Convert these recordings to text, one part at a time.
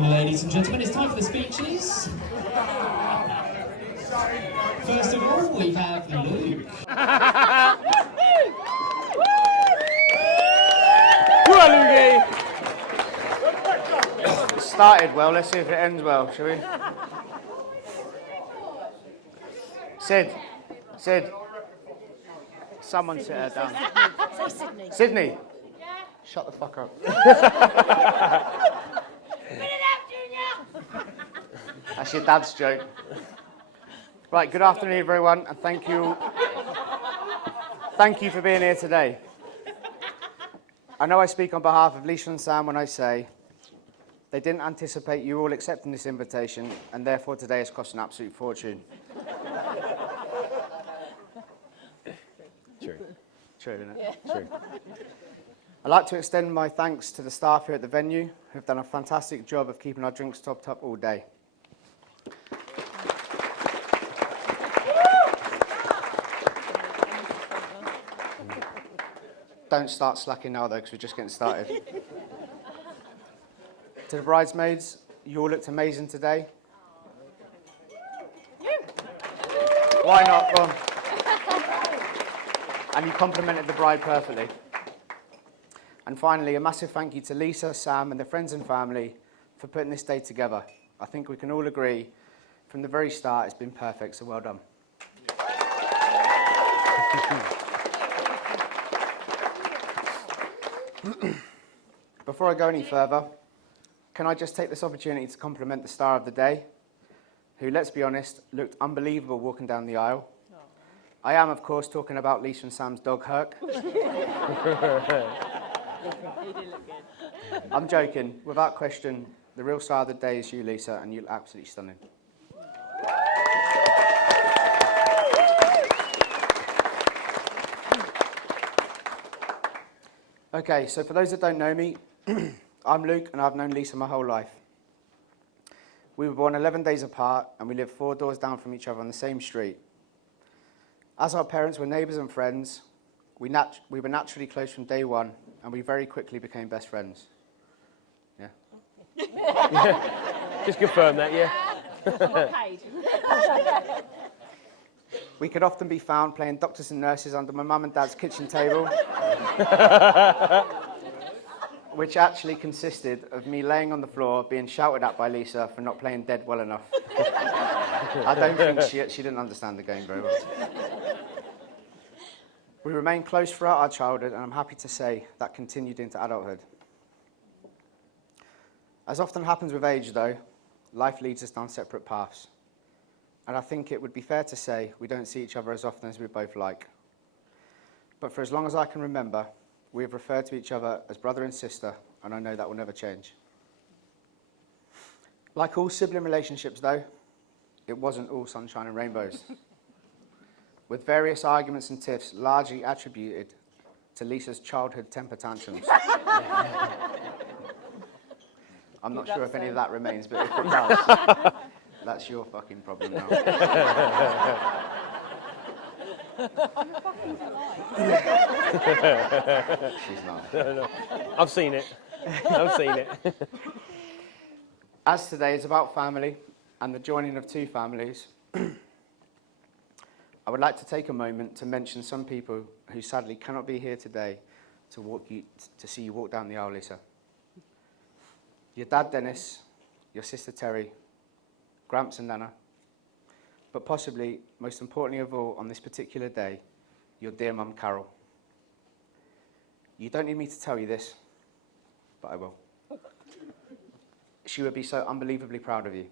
Ladies and gentlemen, it's time for the speeches. First of all, we have Luke. It started well, let's see if it ends well, shall we? Sid. Someone sit her down. Sydney. Sydney. Yeah. Shut the fuck up. Spit it out, Junior. That's your dad's joke. Right, good afternoon everyone, and thank you for being here today. I know I speak on behalf of Lisa and Sam when I say they didn't anticipate you all accepting this invitation, and therefore today has cost an absolute fortune. True, isn't it? Yeah. True. I'd like to extend my thanks to the staff here at the venue who've done a fantastic job of keeping our drinks topped up all day. Don't start slacking now though, because we're just getting started. To the bridesmaids, you all looked amazing today. Why not? Go on. And you complimented the bride perfectly. And finally, a massive thank you to Lisa, Sam, and their friends and family for putting this day together. I think we can all agree from the very start it's been perfect, so well done. Before I go any further, can I just take this opportunity to compliment the star of the day, who, let's be honest, looked unbelievable walking down the aisle. I am, of course, talking about Lisa and Sam's dog, Herc. He did look good. I'm joking. Without question, the real star of the day is you, Lisa, and you look absolutely stunning. Okay, so for those that don't know me, I'm Luke, and I've known Lisa my whole life. We were born 11 days apart, and we lived 4 doors down from each other on the same street. As our parents were neighbours and friends, we were naturally close from day one, and we very quickly became best friends. Yeah? Just confirm that, yeah. Paid. We could often be found playing doctors and nurses under my mum and dad's kitchen table, which actually consisted of me laying on the floor being shouted at by Lisa for not playing dead well enough. I don't think she didn't understand the game very well. We remained close throughout our childhood, and I'm happy to say that continued into adulthood. As often happens with age, though, life leads us down separate paths. And I think it would be fair to say we don't see each other as often as we both like. But for as long as I can remember, we have referred to each other as brother and sister, and I know that will never change. Like all sibling relationships, though, it wasn't all sunshine and rainbows, with various arguments and tiffs largely attributed to Lisa's childhood temper tantrums. I'm not sure if any of that remains, but if it does, that's your fucking problem now. She's not. No. I've seen it. As today is about family and the joining of 2 families, I would like to take a moment to mention some people who sadly cannot be here today to see you walk down the aisle, Lisa. Your dad, Dennis, your sister, Terry, Gramps and Nana, but possibly, most importantly of all, on this particular day, your dear mum, Carol. You don't need me to tell you this, but I will. She would be so unbelievably proud of you,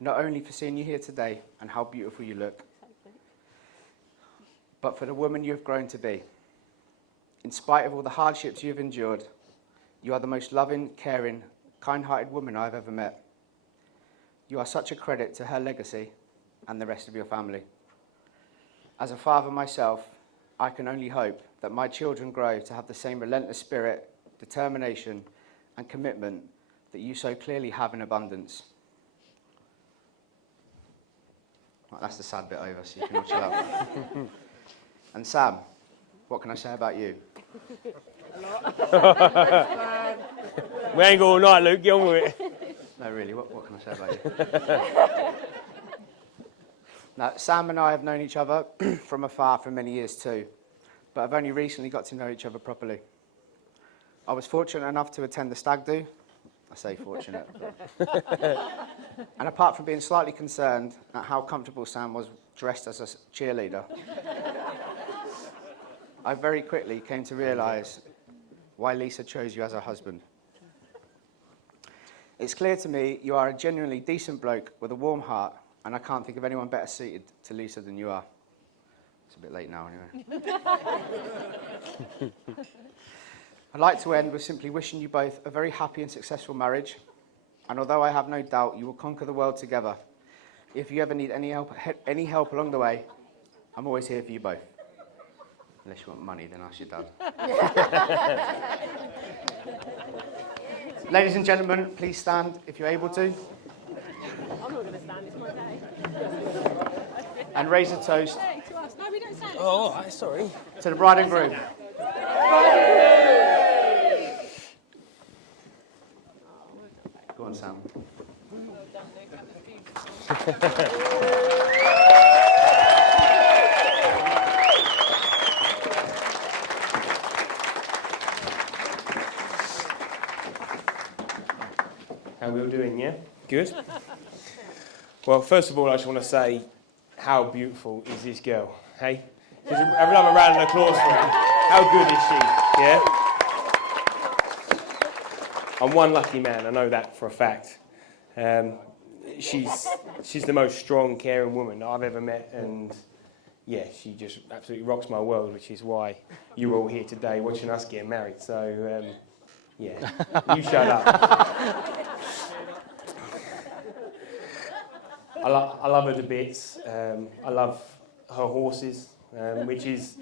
not only for seeing you here today and how beautiful you look, but for the woman you have grown to be. In spite of all the hardships you have endured, you are the most loving, caring, kind-hearted woman I have ever met. You are such a credit to her legacy and the rest of your family. As a father myself, I can only hope that my children grow to have the same relentless spirit, determination, and commitment that you so clearly have in abundance. Right, that's the sad bit over, so you can all chill out. And Sam, what can I say about you? We ain't got all night, Luke. Get on with it. No, really, what can I say about you? Now, Sam and I have known each other from afar for many years too, but I've only recently got to know each other properly. I was fortunate enough to attend the stag do. I say fortunate. And apart from being slightly concerned at how comfortable Sam was dressed as a cheerleader, I very quickly came to realise why Lisa chose you as her husband. It's clear to me you are a genuinely decent bloke with a warm heart, and I can't think of anyone better suited to Lisa than you are. It's a bit late now anyway. I'd like to end with simply wishing you both a very happy and successful marriage, and although I have no doubt you will conquer the world together, if you ever need any help along the way, I'm always here for you both. Unless you want money, then ask your dad. Ladies and gentlemen, please stand if you're able to. I'm not going to stand, it's my day. And raise a toast Hey, to us. No, we don't stand. Oh, sorry. to the bride and groom. Go on, Sam. How we all doing, yeah? Good? Well, first of all, I just want to say, how beautiful is this girl, hey? Have another round of applause for her. How good is she, yeah? I'm one lucky man, I know that for a fact. She's the most strong, caring woman I've ever met, and yeah, she just absolutely rocks my world, which is why you're all here today watching us get married. So, yeah, you shut up. I love her to bits. I love her horses, which is,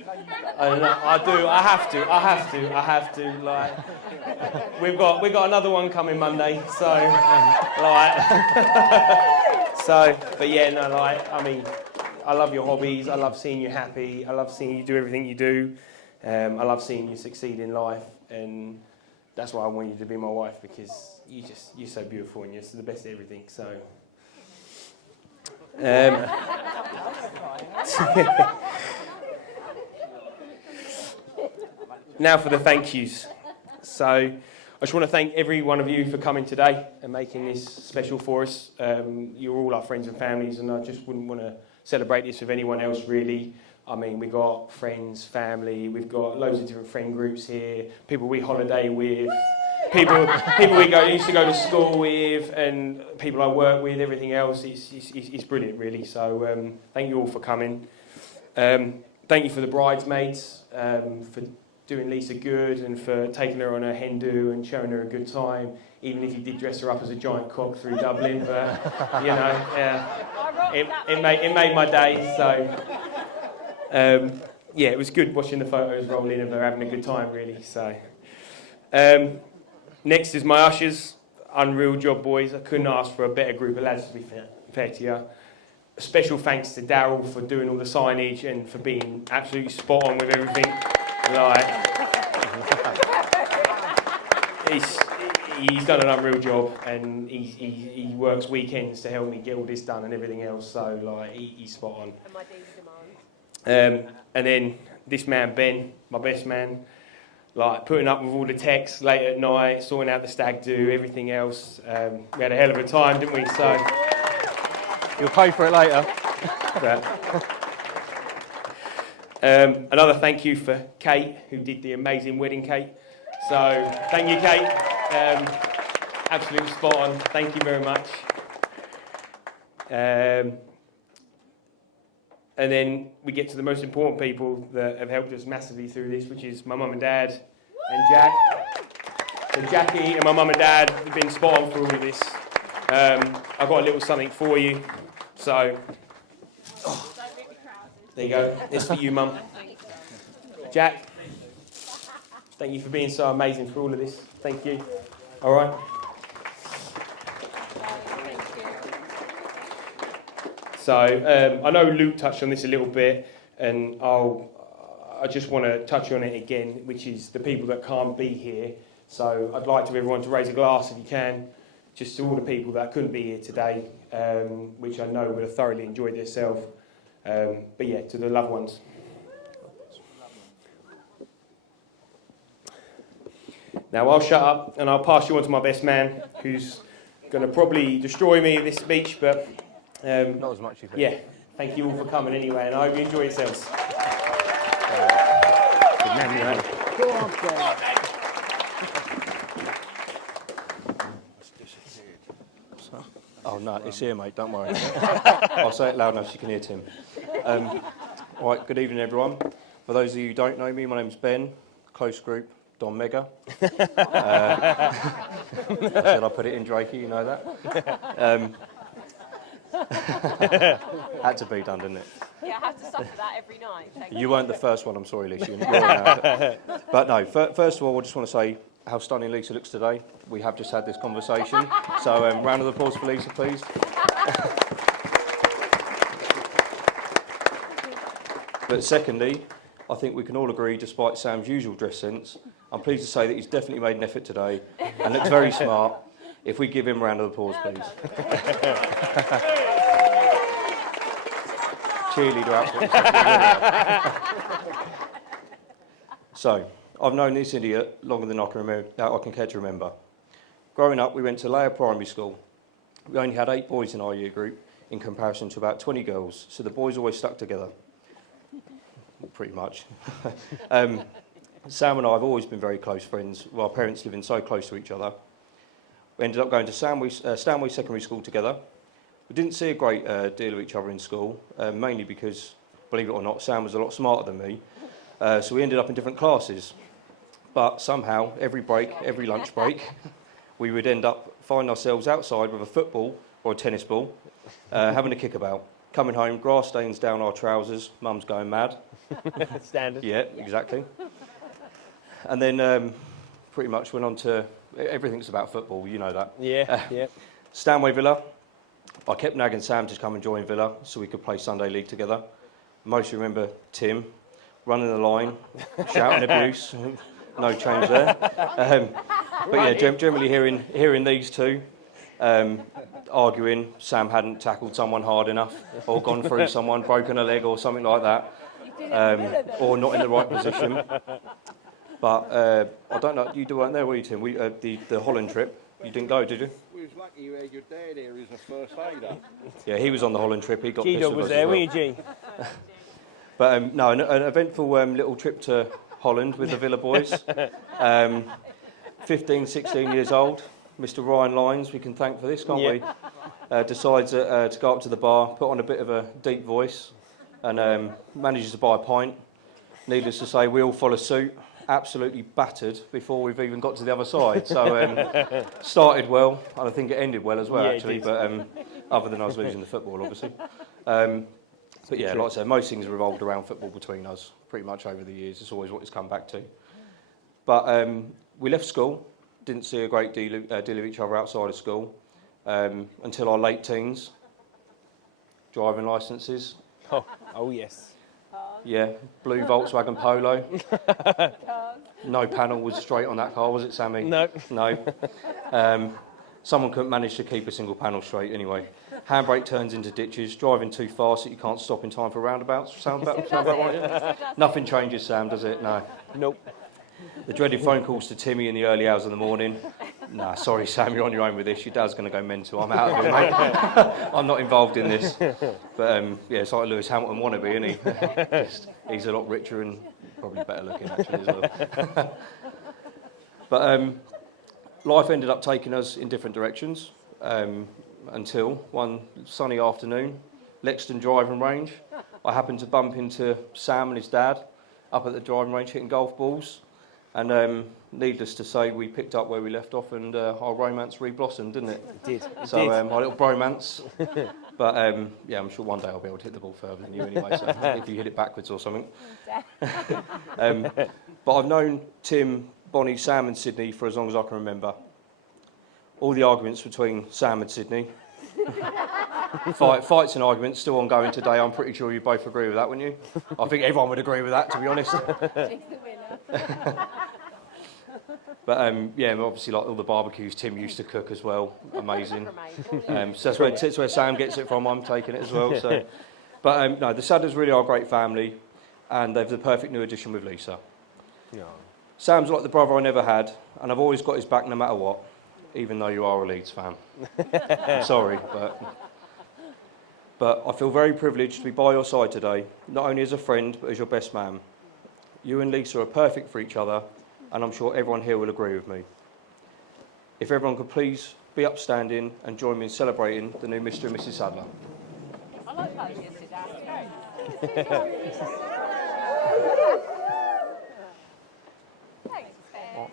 I have to. Like, we've got another one coming Monday, so, like, but yeah, no, like, I mean, I love your hobbies. I love seeing you happy. I love seeing you do everything you do. I love seeing you succeed in life, and that's why I want you to be my wife, because you're so beautiful and you're the best at everything. So. Now for the thank yous. So I just want to thank every one of you for coming today and making this special for us. You're all our friends and families, and I just wouldn't want to celebrate this with anyone else really. I mean, we've got friends, family, we've got loads of different friend groups here, people we holiday with, people we used to go to school with, and people I work with, everything else. It's brilliant, really. So thank you all for coming. Thank you for the bridesmaids, for doing Lisa good and for taking her on her hen do and showing her a good time, even if you did dress her up as a giant cock through Dublin. But, you know, it made my day. So, yeah, it was good watching the photos roll in of her having a good time, really. So. Next is my ushers, unreal job, boys. I couldn't ask for a better group of lads, to be fair to you. A special thanks to Daryl for doing all the signage and for being absolutely spot on with everything. Like, he's done an unreal job, and he works weekends to help me get all this done and everything else. So like, he's spot on. And my daily demands. And then this man Ben, my best man. Like, putting up with all the texts late at night, sorting out the stag do, everything else. We had a hell of a time, didn't we? So you'll pay for it later. Another thank you for Kate, who did the amazing wedding cake. So thank you, Kate. Absolutely spot on. Thank you very much. And then we get to the most important people that have helped us massively through this, which is my mum and dad and Jack. So Jackie and my mum and dad have been spot on for all of this. I've got a little something for you. So, there you go. It's for you, Mum. Jack, thank you for being so amazing for all of this. Thank you. All right. So I know Luke touched on this a little bit, and I just want to touch on it again, which is the people that can't be here. So I'd like to everyone to raise a glass if you can just to all the people that couldn't be here today, which I know would have thoroughly enjoyed themselves. But yeah, to the loved ones. Now I'll shut up and I'll pass you on to my best man, who's going to probably destroy me in this speech, but Not as much, you think? yeah, thank you all for coming anyway, and I hope you enjoy yourselves. Go on, Ben. Oh, no, it's here, mate, don't worry. I'll say it loud enough so you can hear Tim. All right, good evening, everyone. For those of you who don't know me, my name's Ben, close group, Don Mega. I said I put it in Drakey, you know that. Had to be done, didn't it? Yeah, I have to suffer that every night. Thank you. You weren't the first one, I'm sorry, Lisa. You're now. But no, first of all, I just want to say how stunning Lisa looks today. We have just had this conversation. So round of applause for Lisa, please. But secondly, I think we can all agree, despite Sam's usual dress sense, I'm pleased to say that he's definitely made an effort today and looks very smart. If we give him a round of applause, please. Cheerleader outfit. So, I've known this idiot longer than I can care to remember. Growing up, we went to Layer Primary School. We only had 8 boys in our year group, in comparison to about 20 girls, so the boys always stuck together. Pretty much. Sam and I have always been very close friends, with our parents living so close to each other. We ended up going to Stanway Secondary School together. We didn't see a great deal of each other in school, mainly because, believe it or not, Sam was a lot smarter than me, so we ended up in different classes. But somehow, every lunch break, we would end up finding ourselves outside with a football or a tennis ball, having a kickabout. Coming home, grass stains down our trousers, mum's going mad. Standard. Yeah, exactly. And then pretty much went on to, everything's about football, you know that. Yeah, yeah. Stanway Villa, I kept nagging Sam to come and join Villa so we could play Sunday League together. Most remember Tim, running the line, shouting abuse, no change there. But yeah, generally hearing these two arguing, Sam hadn't tackled someone hard enough or gone through someone, broken a leg or something like that, or not in the right position. But I don't know, you weren't there, were you, Tim? The Holland trip, you didn't go, did you? We was lucky you had your dad here as a first aider. Yeah, he was on the Holland trip, he got pissed G-Dog with was us there, as well. weren't you, G? But no, an eventful little trip to Holland with the Villa boys. 15, 16 years old, Mr. Ryan Lyons, we can thank for this, can't we? Decides to go up to the bar, put on a bit of a deep voice, and manages to buy a pint. Needless to say, we all follow suit. Absolutely battered before we've even got to the other side. So started well, and I think it ended well as well, Yeah, actually. it did. But other than us losing the football, obviously. But yeah, like I said, most things revolved around football between us, pretty much over the years. It's always what it's come back to. But we left school, didn't see a great deal of each other outside of school until our late teens. Driving licences. Oh yes. Yeah, blue Volkswagen Polo. No panel was straight on that car, was it, Sammy? No. No. Someone couldn't manage to keep a single panel straight anyway. Handbrake turns into ditches, driving too fast that you can't stop in time for roundabouts. Sound about right? Nothing changes, Sam, does it? No. Nope. The dreaded phone calls to Timmy in the early hours of the morning. Nah, sorry, Sam, you're on your own with this. Your dad's going to go mental. I'm out of it, mate. I'm not involved in this. But, yeah, it's like Lewis Hamilton wannabe, isn't he? He's a lot richer and probably better looking, actually, as well. But life ended up taking us in different directions until one sunny afternoon, Lexington driving range, I happened to bump into Sam and his dad up at the driving range hitting golf balls. And needless to say, we picked up where we left off and our romance re-blossomed, didn't it? It did. So our little bromance. But yeah, I'm sure one day I'll be able to hit the ball further than you anyway, so if you hit it backwards or something. But I've known Tim, Bonnie, Sam and Sydney for as long as I can remember. All the arguments between Sam and Sydney. Fights and arguments still ongoing today. I'm pretty sure you both agree with that, wouldn't you? I think everyone would agree with that, to be honest. But yeah, obviously like all the barbecues Tim used to cook as well, amazing. Amazing. So that's where Sam gets it from. I'm taking it as well. So, but no, the Sadders really are a great family, and they're the perfect new addition with Lisa. Yeah. Sam's like the brother I never had, and I've always got his back no matter what, even though you are a Leeds fan. I'm sorry, but I feel very privileged to be by your side today, not only as a friend, but as your best man. You and Lisa are perfect for each other, and I'm sure everyone here will agree with me. If everyone could please be upstanding and join me in celebrating the new Mr. and Mrs. Sadler. I like those yesterday.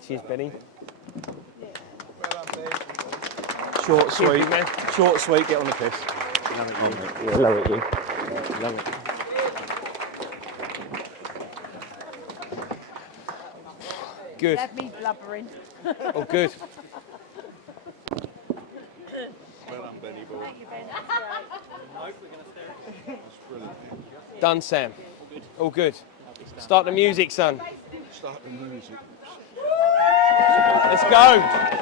Cheers, Benny. Short, Cheers, sweet, big man. short, sweet, get on the piss. Love it, you. Love it. Good. Let me blubbering. Oh, good. Well done, Benny boy. Thank you, Ben. Done, Sam. All good. Start the music, son. Start the music. Let's go.